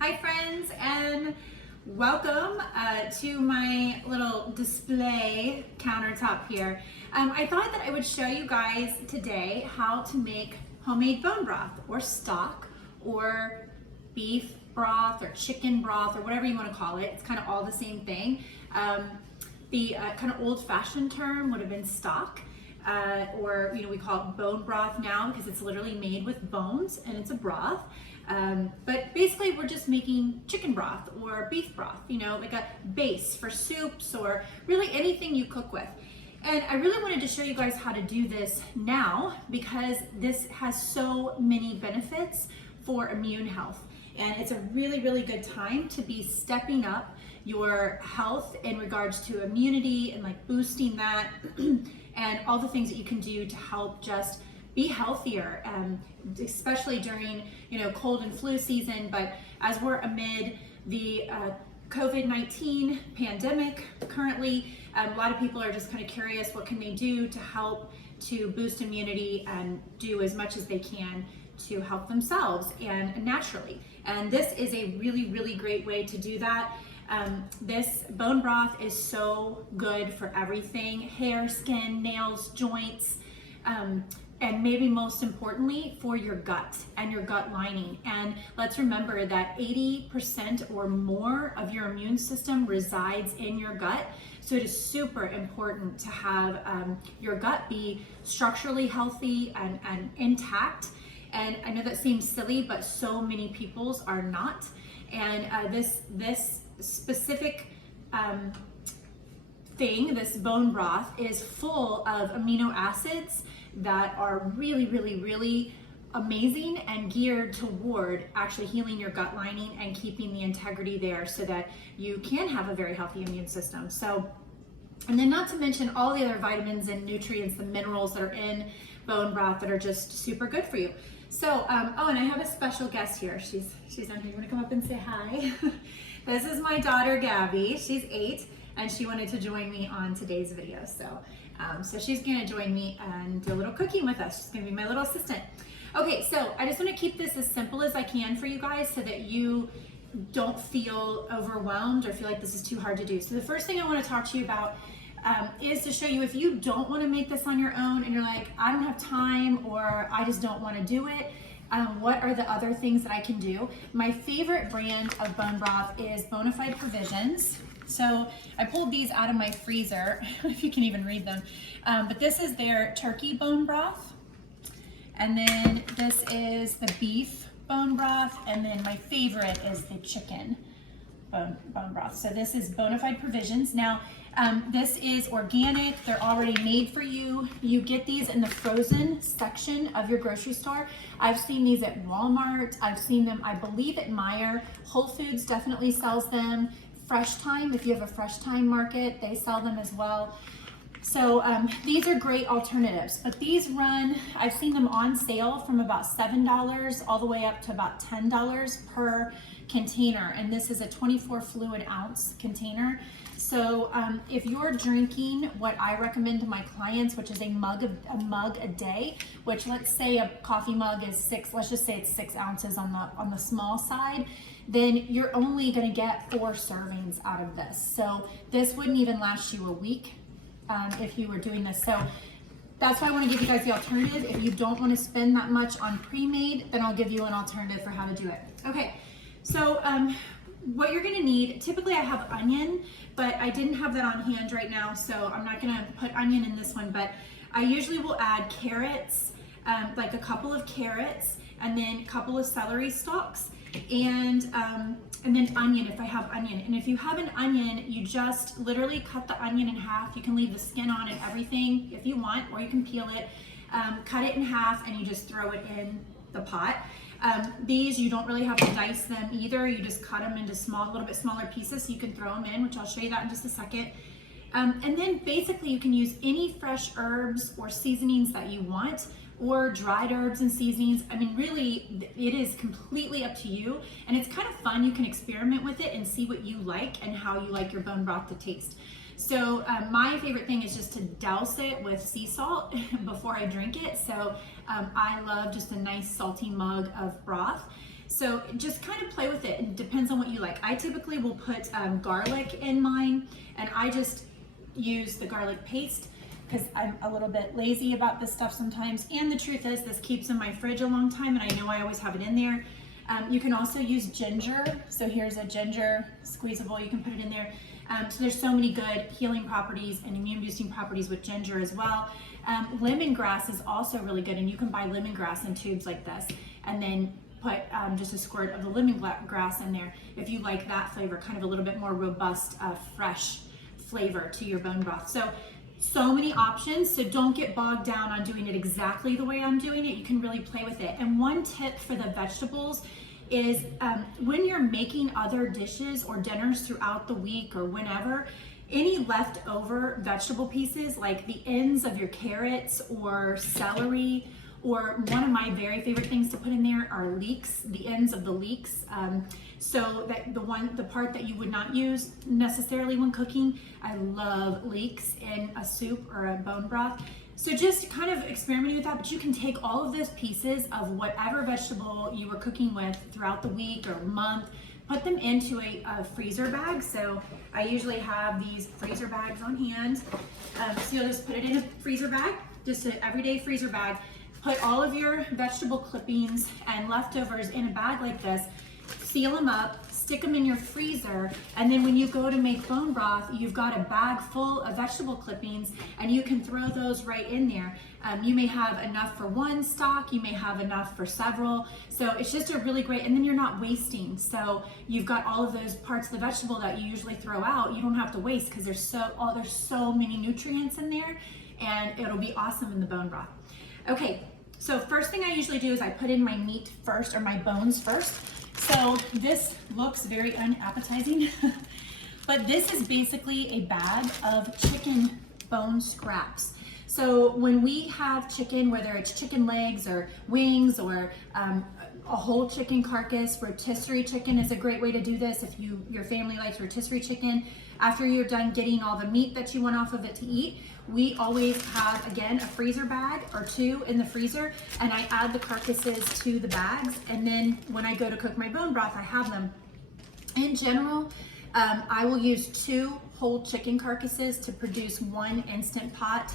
Hi friends, and welcome to my little display countertop here. I thought that I would show you guys today how to make homemade bone broth or stock or beef broth or chicken broth or whatever you want to call it. It's kind of all the same thing. The kind of old-fashioned term would have been stock. Or we call it bone broth now because it's literally made with bones and it's a broth. But basically we're just making chicken broth or beef broth, like a base for soups or really anything you cook with. And I really wanted to show you guys how to do this now because this has so many benefits for immune health. And it's a really, really good time to be stepping up your health in regards to immunity and like boosting that and all the things that you can do to help just be healthier, especially during cold and flu season. But as we're amid the COVID-19 pandemic currently, a lot of people are just kind of curious what can they do to help to boost immunity and do as much as they can to help themselves and naturally. And this is a really, really great way to do that. This bone broth is so good for everything: hair, skin, nails, joints, and maybe most importantly for your gut and your gut lining. And let's remember that 80% or more of your immune system resides in your gut. So it is super important to have your gut be structurally healthy and intact. And I know that seems silly, but so many people's are not. And this specific this bone broth is full of amino acids that are really, really, really amazing and geared toward actually healing your gut lining and keeping the integrity there so that you can have a very healthy immune system. So, and then not to mention all the other vitamins and nutrients, the minerals that are in bone broth that are just super good for you. So, oh, and I have a special guest here. She's on here. You want to come up and say hi? This is my daughter, Gabby. She's 8, and she wanted to join me on today's video. So she's gonna join me and do a little cooking with us. She's gonna be my little assistant. Okay, so I just wanna keep this as simple as I can for you guys so that you don't feel overwhelmed or feel like this is too hard to do. So the first thing I wanna talk to you about is to show you, if you don't wanna make this on your own and you're like, I don't have time or I just don't wanna do it, what are the other things that I can do? My favorite brand of bone broth is Bonafide Provisions. So I pulled these out of my freezer. I don't know if you can even read them, but this is their turkey bone broth. And then this is the beef bone broth. And then my favorite is the chicken bone broth. So this is Bonafide Provisions. Now, this is organic. They're already made for you. You get these in the frozen section of your grocery store. I've seen these at Walmart. I've seen them, I believe, at Meijer. Whole Foods definitely sells them. Fresh Time, if you have a Fresh Time market, they sell them as well. So these are great alternatives, but these run, I've seen them on sale from about $7 all the way up to about $10 per container. And this is a 24 fluid ounce container. So if you're drinking what I recommend to my clients, which is a mug a day, which let's say a coffee mug is let's just say it's 6 ounces on the small side, then you're only gonna get 4 servings out of this. So this wouldn't even last you a week if you were doing this. So that's why I wanna give you guys the alternative. If you don't wanna spend that much on pre-made, then I'll give you an alternative for how to do it. Okay, so what you're gonna need, typically I have onion, but I didn't have that on hand right now, so I'm not gonna put onion in this one, but I usually will add carrots, like a couple of carrots, and then a couple of celery stalks, and then onion if I have onion. And if you have an onion, you just literally cut the onion in half. You can leave the skin on and everything if you want, or you can peel it, cut it in half, and you just throw it in the pot. These, you don't really have to dice them either. You just cut them into little bit smaller pieces so you can throw them in, which I'll show you that in just a second. And then basically you can use any fresh herbs or seasonings that you want, or dried herbs and seasonings. I mean, really, it is completely up to you. And it's kind of fun. You can experiment with it and see what you like and how you like your bone broth to taste. So my favorite thing is just to douse it with sea salt before I drink it. So I love just a nice salty mug of broth. So just kind of play with it. It depends on what you like. I typically will put garlic in mine, and I just use the garlic paste because I'm a little bit lazy about this stuff sometimes. And the truth is, this keeps in my fridge a long time, and I know I always have it in there. You can also use ginger. So here's a ginger squeezable, you can put it in there. So there's so many good healing properties and immune boosting properties with ginger as well. Lemongrass is also really good, and you can buy lemongrass in tubes like this, and then put just a squirt of the lemongrass in there if you like that flavor, kind of a little bit more robust, fresh flavor to your bone broth. So many options, so don't get bogged down on doing it exactly the way I'm doing it. You can really play with it. And one tip for the vegetables is when you're making other dishes or dinners throughout the week or whenever, any leftover vegetable pieces like the ends of your carrots or celery, or one of my very favorite things to put in there are leeks, the ends of the leeks. So that the part that you would not use necessarily when cooking, I love leeks in a soup or a bone broth. So just kind of experimenting with that, but you can take all of those pieces of whatever vegetable you were cooking with throughout the week or month, put them into a freezer bag. So I usually have these freezer bags on hand. So you'll just put it in a freezer bag, just an everyday freezer bag. Put all of your vegetable clippings and leftovers in a bag like this, seal them up, stick them in your freezer, and then when you go to make bone broth, you've got a bag full of vegetable clippings, and you can throw those right in there. You may have enough for one stock, you may have enough for several, so it's just a really great, and then you're not wasting. So you've got all of those parts of the vegetable that you usually throw out, you don't have to waste because there's so many nutrients in there, and it'll be awesome in the bone broth. Okay, so first thing I usually do is I put in my meat first, or my bones first. So this looks very unappetizing, but this is basically a bag of chicken bone scraps. So when we have chicken, whether it's chicken legs or wings or a whole chicken carcass, rotisserie chicken is a great way to do this if your family likes rotisserie chicken. After you're done getting all the meat that you want off of it to eat, we always have, again, a freezer bag or two in the freezer, and I add the carcasses to the bags, and then when I go to cook my bone broth, I have them. In general, I will use 2 whole chicken carcasses to produce 1 Instant Pot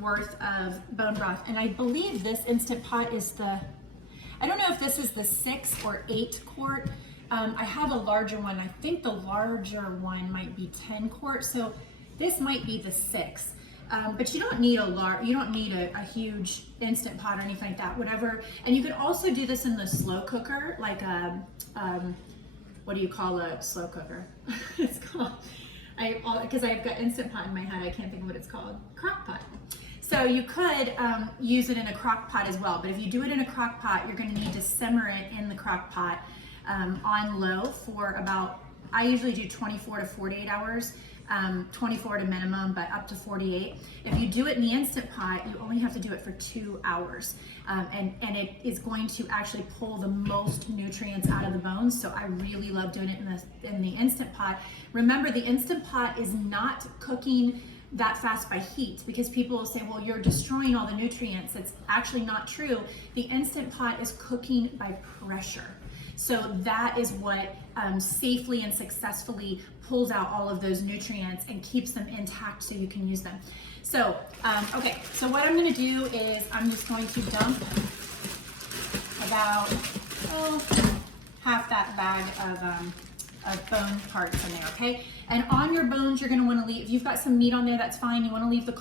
worth of bone broth. And I believe this Instant Pot is I don't know if this is the 6 or 8 quart. I have a larger one. I think the larger one might be 10 quart. So this might be the 6. But you don't need a huge Instant Pot or anything like that, whatever. And you could also do this in the slow cooker, like what do you call a slow cooker? It's called, because I've got Instant Pot in my head, I can't think of what it's called. Crock pot. So you could use it in a crock pot as well, but if you do it in a crock pot, you're gonna need to simmer it in the crock pot on low for about, I usually do 24 to 48 hours, 24 to minimum, but up to 48. If you do it in the Instant Pot, you only have to do it for 2 hours. And it is going to actually pull the most nutrients out of the bones. So I really love doing it in the Instant Pot. Remember, the Instant Pot is not cooking that fast by heat, because people will say, well, you're destroying all the nutrients. It's actually not true. The Instant Pot is cooking by pressure. So that is what safely and successfully pulls out all of those nutrients and keeps them intact so you can use them. So, okay, so what I'm gonna do is I'm just going to dump about half that bag of bone parts in there, okay? And on your bones, you're gonna wanna leave, if you've got some meat on there, that's fine. You wanna leave the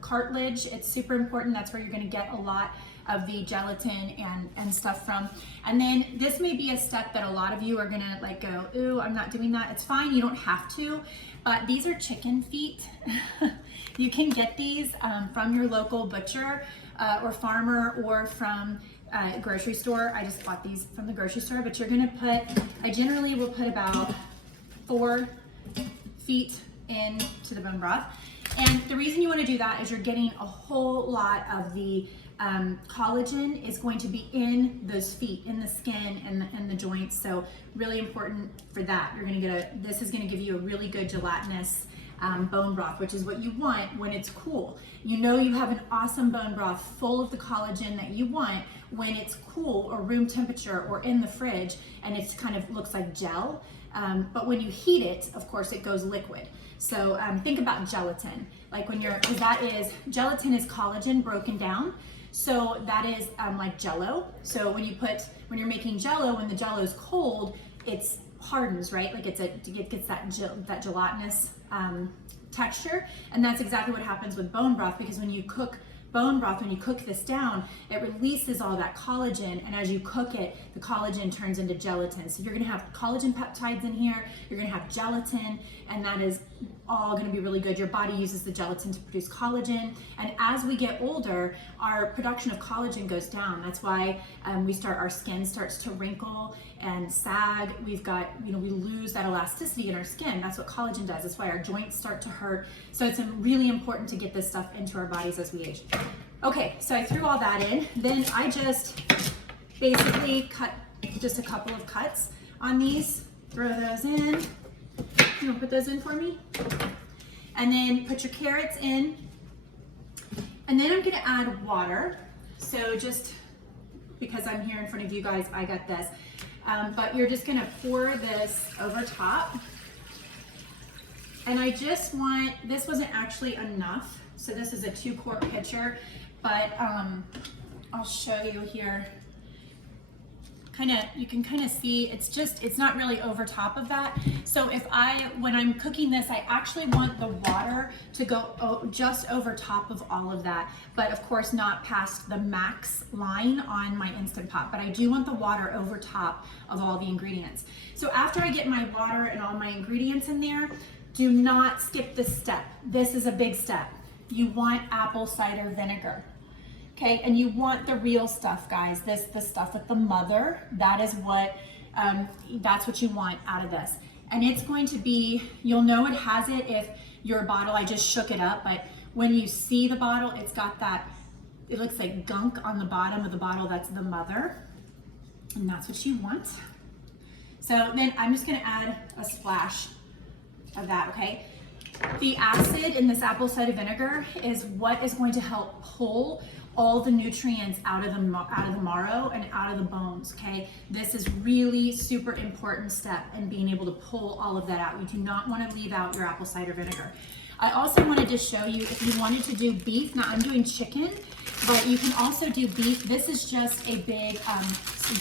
cartilage. It's super important. That's where you're gonna get a lot of the gelatin and stuff from. And then this may be a step that a lot of you are gonna like go, ooh, I'm not doing that. It's fine, you don't have to, but these are chicken feet. You can get these from your local butcher or farmer, or from a grocery store. I just bought these from the grocery store, but you're gonna I generally will put about 4 feet into the bone broth. And the reason you wanna do that is you're getting a whole lot of the collagen is going to be in those feet, in the skin and the joints. So really important for that. You're gonna this is gonna give you a really good gelatinous bone broth, which is what you want when it's cool. You know you have an awesome bone broth full of the collagen that you want when it's cool or room temperature or in the fridge, and it's kind of looks like gel. But when you heat it, of course, it goes liquid. So think about gelatin. Like gelatin is collagen broken down. So that is like Jell-O. So when you're making Jell-O, when the Jell-O is cold, it's hardens, right? Like it gets that gelatinous texture. And that's exactly what happens with bone broth, because when you cook bone broth, when you cook this down, it releases all that collagen, and as you cook it, the collagen turns into gelatin. So you're gonna have collagen peptides in here, you're gonna have gelatin, and that is all gonna be really good. Your body uses the gelatin to produce collagen, and as we get older, our production of collagen goes down. That's why our skin starts to wrinkle and sag. We lose that elasticity in our skin. That's what collagen does. That's why our joints start to hurt. So it's really important to get this stuff into our bodies as we age. Okay, so I threw all that in. Then I just basically cut just a couple of cuts on these. Throw those in. You want to put those in for me? And then put your carrots in. And then I'm gonna add water. So just because I'm here in front of you guys, I got this. But you're just gonna pour this over top. And I just this wasn't actually enough. So this is a 2-quart pitcher, but I'll show you here. You can kind of see, it's not really over top of that. So when I'm cooking this, I actually want the water to go just over top of all of that, but of course not past the max line on my Instant Pot, but I do want the water over top of all the ingredients. So after I get my water and all my ingredients in there, do not skip this step. This is a big step. You want apple cider vinegar. Okay, and you want the real stuff, guys. The stuff with the mother. That's what you want out of this. And it's going to be, you'll know it has it if your bottle, I just shook it up, but when you see the bottle, it's got that, it looks like gunk on the bottom of the bottle. That's the mother, and that's what you want. So then I'm just gonna add a splash of that, okay? The acid in this apple cider vinegar is what is going to help pull all the nutrients out of the marrow and out of the bones, okay? This is really super important step in being able to pull all of that out. You do not want to leave out your apple cider vinegar. I also wanted to show you if you wanted to do beef. Now I'm doing chicken, but you can also do beef. This is just a big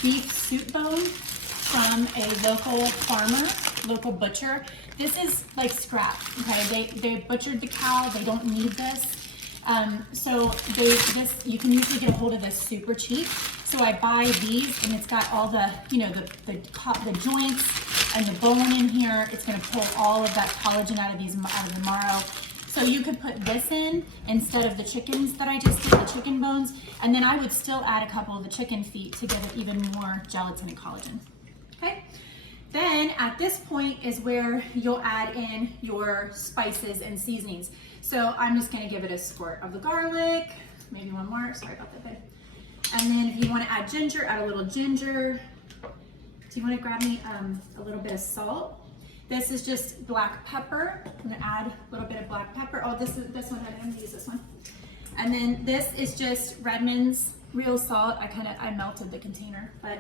beef suit bone from a local farmer, local butcher. This is like scrap, okay? They butchered the cow, they don't need this. So you can usually get a hold of this super cheap. So I buy these, and it's got all the, the joints and the bone in here. It's gonna pull all of that collagen out of the marrow. So you could put this in instead of the chickens that I just did, the chicken bones, and then I would still add a couple of the chicken feet to give it even more gelatin and collagen, okay? Then at this point is where you'll add in your spices and seasonings. So I'm just gonna give it a squirt of the garlic, maybe one more, sorry about that, babe. And then if you wanna add ginger, add a little ginger. Do you wanna grab me a little bit of salt? This is just black pepper. I'm gonna add a little bit of black pepper. Oh, this one, I'm gonna use this one. And then this is just Redmond's real salt. I melted the container, but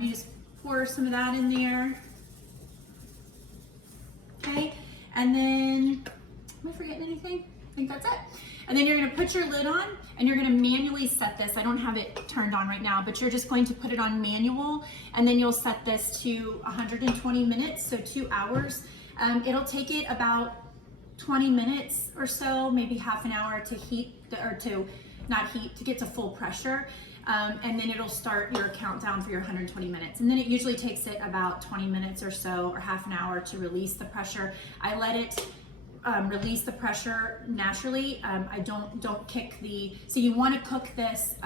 you just pour some of that in there. Okay, and then, am I forgetting anything? I think that's it. And then you're gonna put your lid on and you're gonna manually set this. I don't have it turned on right now, but you're just going to put it on manual, and then you'll set this to 120 minutes, so 2 hours. It'll take it about 20 minutes or so, maybe half an hour to to get to full pressure. And then it'll start your countdown for your 120 minutes. And then it usually takes it about 20 minutes or so, or half an hour to release the pressure. I let it release the pressure naturally. I don't kick so you want to cook this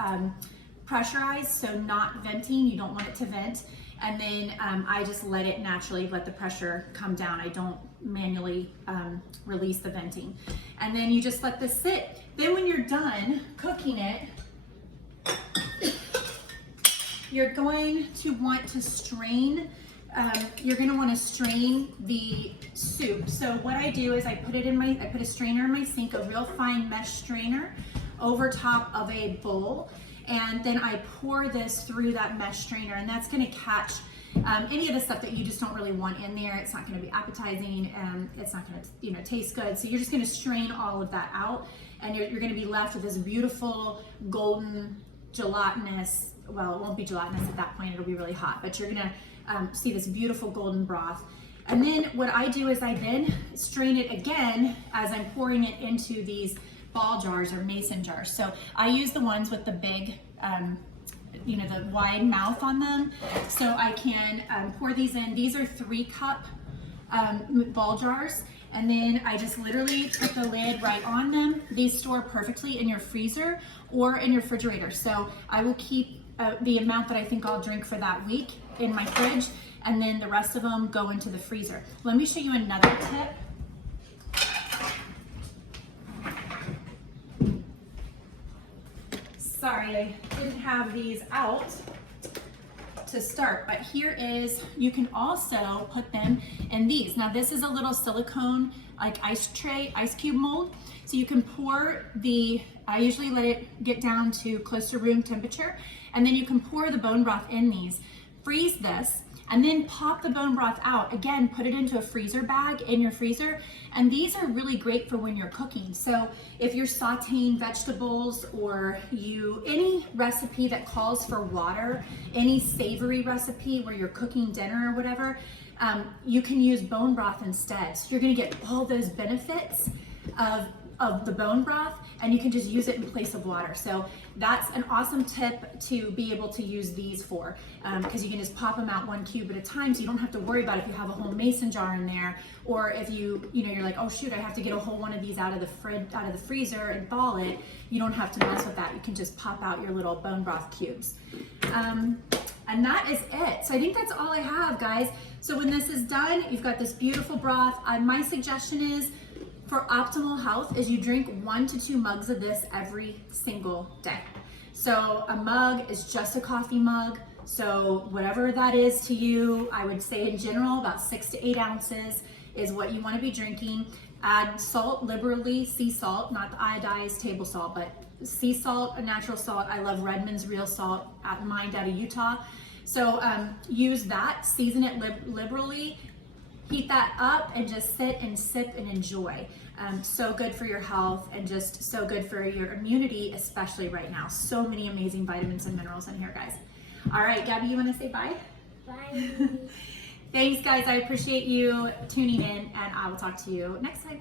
pressurized, so not venting. You don't want it to vent. And then I just let it naturally, let the pressure come down. I don't manually release the venting. And then you just let this sit. Then when you're done cooking it, you're going to want to strain. You're going to want to strain the soup. So what I do is I put a strainer in my sink, a real fine mesh strainer, over top of a bowl. and then I pour this through that mesh strainer, and that's gonna catch any of the stuff that you just don't really want in there. It's not going to be appetizing, and it's not going to, taste good. So you're just going to strain all of that out, and you're going to be left with this beautiful golden gelatinous. Well, it won't be gelatinous at that point. It'll be really hot, but you're going to see this beautiful golden broth. And then what I do is I then strain it again as I'm pouring it into these ball jars or mason jars. So I use the ones with the big the wide mouth on them, so I can pour these in. These are 3-cup ball jars, and then I just literally put the lid right on them. These store perfectly in your freezer or in your refrigerator, so I will keep the amount that I think I'll drink for that week in my fridge, and then the rest of them go into the freezer. Let me show you another tip. Sorry, I didn't have these out to start, but here is, you can also put them in these. Now this is a little silicone like ice cube mold. So you can pour I usually let it get down to close to room temperature, and then you can pour the bone broth in these, freeze this, and then pop the bone broth out. Again, put it into a freezer bag in your freezer. And these are really great for when you're cooking. So if you're sauteing vegetables, or any recipe that calls for water, any savory recipe where you're cooking dinner or whatever, you can use bone broth instead. So you're gonna get all those benefits of the bone broth, and you can just use it in place of water. So that's an awesome tip to be able to use these for, because you can just pop them out 1 cube at a time, so you don't have to worry about if you have a whole mason jar in there, or if you're like, oh shoot, I have to get a whole one of these out of the freezer and thaw it. You don't have to mess with that. You can just pop out your little bone broth cubes. And that is it. So I think that's all I have, guys. So when this is done, you've got this beautiful broth. My suggestion is, for optimal health, is you drink 1 to 2 mugs of this every single day. So a mug is just a coffee mug. So whatever that is to you, I would say in general about 6 to 8 ounces is what you want to be drinking. Add salt liberally, sea salt, not the iodized table salt, but sea salt, a natural salt. I love Redmond's real salt, mined out of Utah. So use that, season it liberally, heat that up, and just sit and sip and enjoy. So good for your health, and just so good for your immunity, especially right now. So many amazing vitamins and minerals in here, guys. All right, Gabby, you want to say bye? Bye. Thanks, guys. I appreciate you tuning in, and I will talk to you next time.